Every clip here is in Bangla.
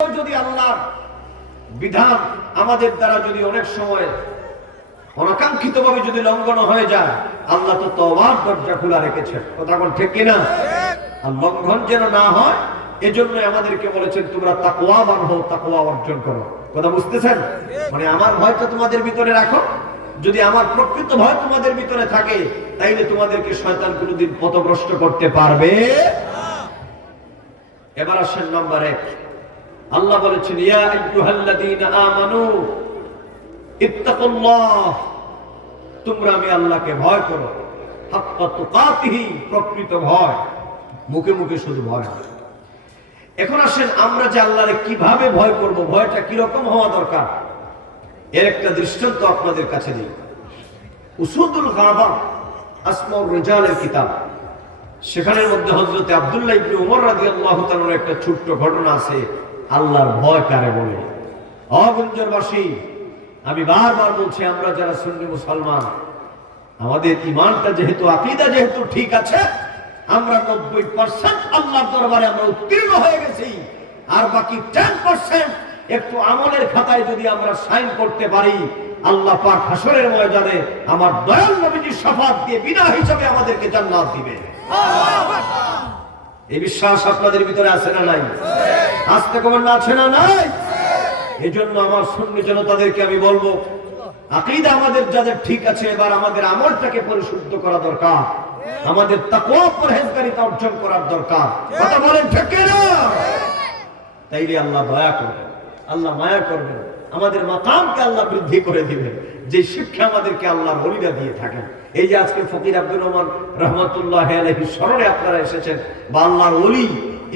যদি আল্লাহর বিধান আমাদের দ্বারা যদি অনেক সময় অনাকাঙ্ক্ষিতভাবে যদি লঙ্ঘন হয়ে যায়, আল্লাহ তো তওবার দরজা খোলা রেখেছেন। কথা কোন ঠিক কিনা? আর লঙ্ঘন যেন না হয় এজন্য আমাদেরকে বলেছেন তোমরা তাকওয়াবান হও, তাকওয়া অর্জন করো। কথা বুঝতেছেন? মানে আমার ভয়টা তোমাদের ভিতরে রাখো। যদি আমার প্রকৃত ভয় তোমাদের ভিতরে থাকে তাইলে তোমাদেরকে শয়তান কোনোদিন পথভ্রষ্ট করতে পারবে না। এবার আসেন নাম্বার 1। আল্লাহ বলেছেন ইয়া আইয়ুহাল্লাযীনা আমানু ইত্তাকুল্লাহ, তোমরা আমি আল্লাহকে ভয় করো। হাক্কা তুকাতিহি, প্রকৃত ভয়, মুখে মুখে শুধু ভয় না। এখন আসেন আমরা যে আল্লাহরে কিভাবে ভয় করব, ভয়টা কি রকম হওয়া দরকার এর একটা দৃষ্টান্ত আপনাদের কাছে দিই। উসুদুল গাবা আসমাউর রিজালের কিতাব, সেখানের মধ্যে হযরত আব্দুল্লাহ ইবনে উমর রাদিয়াল্লাহু তাআলার একটা ছোট্ট ঘটনা আছে। আল্লাহর ভয় কারে বলে? অগুঞ্জরবাসী, আমি বারবার বলছি, আমরা যারা সুন্নি মুসলমান, আমাদের ঈমানটা যেহেতু, আকীদা যেহেতু ঠিক আছে, আমরা 90% আল্লাহর দরবারে আমরা উত্তীর্ণ হয়ে গেছি। আর বাকি 10% একটু আমলের খাতায় যদি আমরা সাইন করতে পারি, আল্লাহ পাক হাসরের ময়দানে আমার দয়াল নবীজির শাফাত দিয়ে বিনা হিসাবে আমাদেরকে জান্নাত দিবে। এই বিশ্বাস আপনাদের ভিতরে আছে না নাই? আস্তে কমেন না, আছে না নাই? এই জন্য আমার সুন্নি জনতাদেরকে আমি বলবো, আকীদা আমাদের যাদের ঠিক আছে, এবার আমাদের আমলটাকে পরিশুদ্ধ করা দরকার, আমাদের তাকওয়া পরহেজগারিতা অর্জন করার দরকার। কথা বলেন ঠিক কিনা? তাইলে আল্লাহ দয়া করবেন, আল্লাহ মায়া করবেন, আমাদের মাকামকে আল্লাহ বৃদ্ধি করে দিবেন। যে শিক্ষা আমাদেরকে আল্লাহর ওলিরা দিয়ে থাকেন। এই যে আজকে ফকির আব্দুর রহমান রাহমাতুল্লাহি আলাইহি স্মরণে আপনারা এসেছেন, বা আল্লাহর ওলি,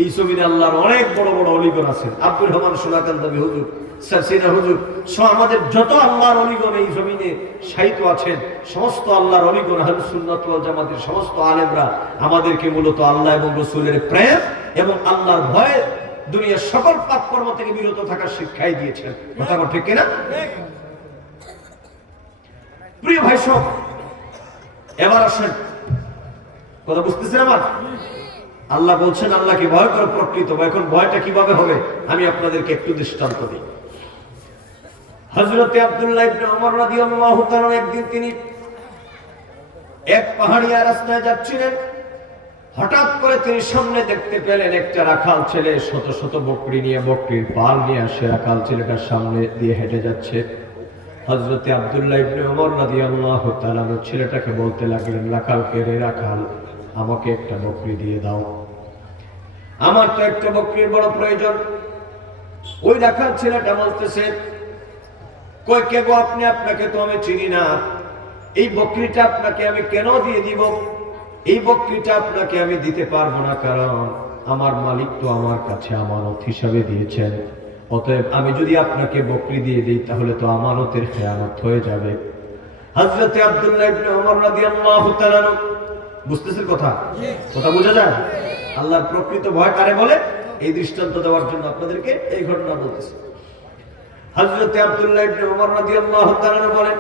এই জমিনে আল্লাহর অনেক বড় বড় ওলিগণ আছেন। আব্দুর রহমান সুলাকান্দাবি হুজুর, সারসিনা হুজুর সহ আমাদের যত আল্লাহর ওলিগণ এই জমিনে শায়িত আছেন, সমস্ত আল্লাহর ওলিগণ, আহলুস সুন্নাত ওয়াল জামাতের সমস্ত আলেমরা আমাদেরকে মূলত আল্লাহ এবং রাসূলের প্রেম এবং আল্লাহর ভয়, দুনিয়ার সকল পাপ কর্ম থেকে বিরত থাকার শিক্ষাই দিয়েছেন। কথা ঠিক কিনা? প্রিয় ভাই সব, এবার আসেন, কথা বুঝতেছেন আমার? আল্লাহ বলছেন আল্লাহকে ভয় করো, প্রকৃত ভয়। এখন ভয়টা কিভাবে হবে আমি আপনাদেরকে একটু দৃষ্টান্ত দিই। হযরত আব্দুল্লাহ ইবনে ওমর রাদিয়াল্লাহু তাআলা একদিন তিনি এক পাহাড়িয়া রাস্তায় যাচ্ছিলেন। হঠাৎ করে তিনি সামনে দেখতে পেলেন একটা রাখাল ছেলে শত শত বকরি নিয়ে, বকরির পাল নিয়ে আসে, রাখাল ছেলেটার সামনে দিয়ে হেঁটে যাচ্ছে। হযরত আব্দুল্লাহ ইবনে ওমর রাদিয়াল্লাহু তাআলা ছেলেটাকে বলতে লাগলেন, রাখালকে, রে রাখাল, আমাকে একটা বকরি দিয়ে দাও, আমার তো একটা বকরির বড় প্রয়োজন। ওই রাখাল ছেলেটা বলতেছে, কই কে গো আপনি? আপনাকে তো আমি চিনি না, এই বকরিটা আপনাকে আমি কেন দিয়ে দিব? এই বকরিটা আপনাকে আমি দিতে পারবো না, কারণ আমার মালিক তো আমার কাছে আমানত হিসাবে দিয়েছেন। অতএব আমি যদি আপনাকে বকরি দিয়ে দিই তাহলে তো আমানতের খেয়ানত হয়ে যাবে। হযরত আব্দুল্লাহ ইবনে ওমর রাদিয়াল্লাহু তাআলা, বুঝতেছেন কথা? কথা বোঝা যায়? আল্লাহর প্রকৃত ভয় কারে বলে এই দৃষ্টান্ত দেওয়ার জন্য আপনাদেরকে এই ঘটনা বলতেছি। হযরত আব্দুল্লাহ ইবনে ওমর রাদিয়াল্লাহু তাআলা বলেন,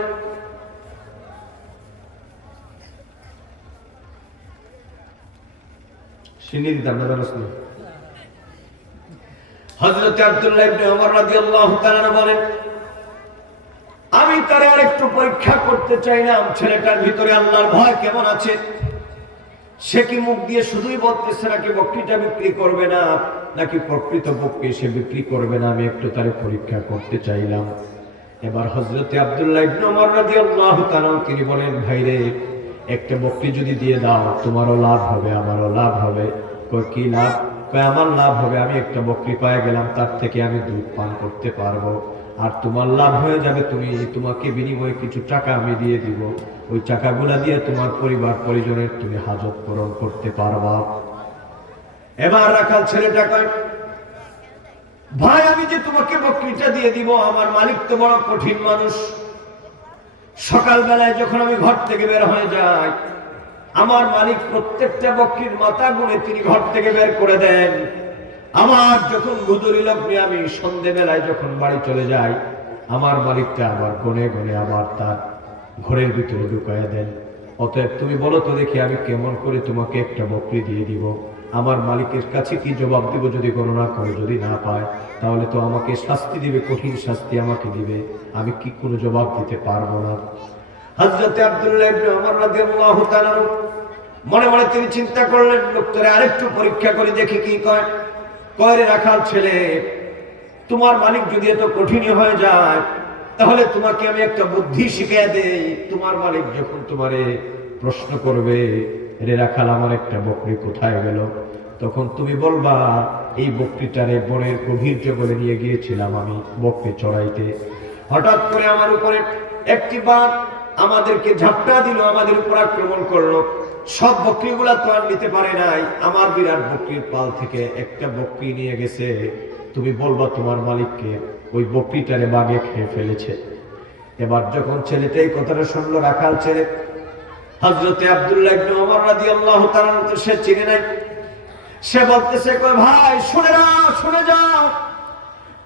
হযরত আব্দুল্লাহ ইবনে ওমর রাদিয়াল্লাহু তাআলা বলেন, আমি তার আর একটু পরীক্ষা করতে চাইলাম ছেলেটার ভিতরে আল্লাহর ভয় কেমন আছে। সে কি মুখ দিয়ে শুধুই বলতেছে নাকি বকরিটা বিক্রি করবে না, নাকি প্রকৃত বকরি সে বিক্রি করবে না, আমি একটু তার পরীক্ষা করতে চাইলাম। এবার হযরত আব্দুল্লাহ ইবনে ওমর রাদিয়াল্লাহু তাআলা তিনি বলেন, ভাইরে, একটা বকরি যদি দিয়ে দাও তোমারও লাভ হবে আমারও লাভ হবে। কি লাভ? আমার লাভ হবে আমি একটা বকরি পেয়ে গেলাম, তার থেকে আমি দুধ পান করতে পারবো। আর তোমার লাভ হয়ে যাবে, তোমাকে বিনিময়ে কিছু টাকা আমি দিয়ে দিব, ওই টাকাগুলা দিয়ে তোমার পরিবার পরিজনের তুমি হাজত পূরণ করতে পারবা। এবার রাখাল ছেলেটা কয়, ভাই আমি যে তোমাকে বকরিটা দিয়ে দিব, আমার মালিক তো বড় কঠিন মানুষ। সকালবেলায় যখন আমি ঘর থেকে বের হয়ে যাই, আমার মালিক প্রত্যেকটা বকরির মাথা গুনে তিনি ঘর থেকে বের করে দেন। আমার যখন গুদরি লগ্নে আমি সন্ধ্যেবেলায় যখন বাড়ি চলে যাই, আমার মালিকটা আবার গনে গনে আবার তার ঘরের ভিতরে ঢুকাইয়া দেন। অতএব তুমি বলো তো দেখি, আমি কেমন করে তোমাকে একটা বকরি দিয়ে দিব? আমার মালিকের কাছে কি জবাব দিব যদি গণনা করে যদি না পায়? তাহলে তো আমাকে শাস্তি দিবে, কঠিন শাস্তি আমাকে দিবে, আমি কি কোনো জবাব দিতে পারবো না। হযরত আব্দুল্লাহ ইবনে ওমর রাদিয়াল্লাহু তাআলা মনে মনে তিনি চিন্তা করলেন, লোকটারে আরেকটু পরীক্ষা করে দেখি কি কয়। কয়রে রাখাল ছেলে, তোমার মালিক যদি এত কঠিন হয়ে যায় তাহলে তোমাকে আমি একটা বুদ্ধি শিখিয়ে দেই। তোমার মালিক যখন তোমারে প্রশ্ন করবে, রে রাখাল আমার একটা বকরি কোথায় গেল, তখন তুমি বলবা এই বকরিটারে বনের গভীর জঙ্গলে নিয়ে গিয়েছিলাম আমি বকরি চড়াইতে। হঠাৎ করে আমার উপরে একটি বাঘ আমাদেরকে ঝাপটা দিল, আমাদের উপর আক্রমণ করলো। সব বকরিগুলা তো আর নিতে পারে নাই, আমার বিরাট বকরির পাল থেকে একটা বকরি নিয়ে গেছে। তুমি বলবা তোমার মালিককে ওই বকরিটারে বাঘে খেয়ে ফেলেছে। এবার যখন ছেলেটা এই কথাটা শুনলো, রাখাল ছেলে হযরতে আব্দুল্লাহ ইবনে ওমর রাদিয়াল্লাহু তাআলা, তো সে চিনে নাই। সে বলতেছে, কয় ভাই শুনে যাও,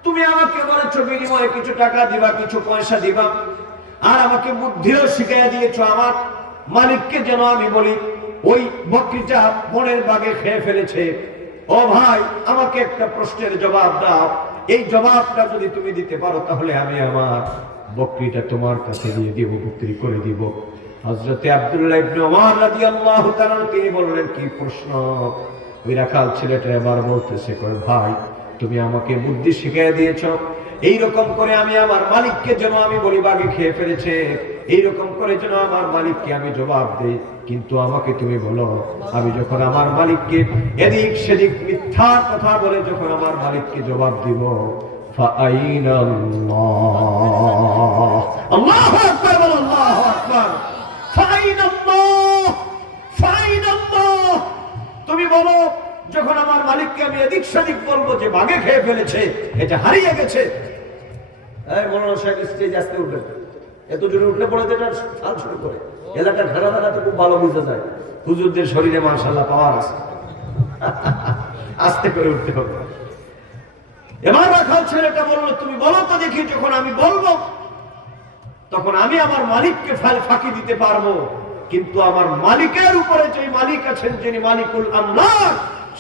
তুমি আমাকে বলেছো বিনিময়ে কিছু টাকা দিবা, কিছু পয়সা দিবা, আর আমাকে বুদ্ধিও শিখিয়ে দিয়েছো আমার মালিককে যেন আমি বলি ওই বকরিটা বনের বাঘে খেয়ে ফেলেছে। ও ভাই, আমাকে একটা প্রশ্নের জবাব দাও, এই জবাবটা যদি তুমি দিতে পারো তাহলে আমি আমার বকরিটা তোমার কাছে দিয়ে দিব, বিক্রি করে দিব। হযরতে আব্দুল্লাহ ইবনে ওমর রাদিয়াল্লাহু তাআলা তিনি বললেন, কি প্রশ্ন? ওই রাখাল ছেলেটা এবার বলতেছে, কয় ভাই তুমি আমাকে বুদ্ধি শিখিয়ে দিয়েছো, এইরকম করে আমি আমার মালিককে যেন আমি বলি বাঘে খেয়ে ফেলেছে, এইরকম করে যেন আমার মালিককে আমি জবাব দেই। কিন্তু আমাকে তুমি বলো, আমি যখন আমার মালিককে এদিক সেদিক মিথ্যা কথা বলে যখন আমার মালিককে জবাব দিব, ফাআইনাল্লাহ, আল্লাহু আকবার, আল্লাহু আকবার, ফাআইনাল্লাহ, ফাআইনাল্লাহ, তুমি বলো যখন আমার মালিককে আমি এদিক সেদিক বলবো যে বাঘে খেয়ে ফেলেছে, এটা হারিয়ে গেছে। এই মৌলানা সাহেব স্টেজ আসতে উঠবে, এত জোরে উঠলে পড়ে যেটা হাল শুরু করে এলাকার ঘেরা তো খুব ভালো বুঝা যায়, হুজুরদের শরীরে মাশাআল্লাহ পাওয়ার আছে। আস্তে করে উঠতে হবে। এবার রাখাল ছেলেটা বললো, তুমি বলো তো দেখি, যখন আমি বলবো তখন আমি আমার মালিককে ফাঁকি দিতে পারবো, কিন্তু আমার মালিকের উপরে যে মালিক আছেন, যিনি মালিকুল আমলাক,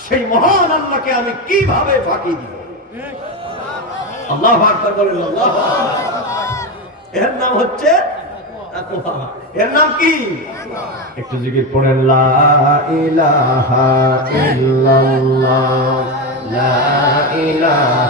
সেই মহান আল্লাহকে আমি কিভাবে ফাঁকি দিব? আল্লাহু আকবার বলেন, আল্লাহু আকবার। এর নাম হচ্ছে তাকওয়া। এর নাম কি? একটু জিকির পড়েন, লা ইলাহা ইল্লাল্লাহ, লা ইলাহা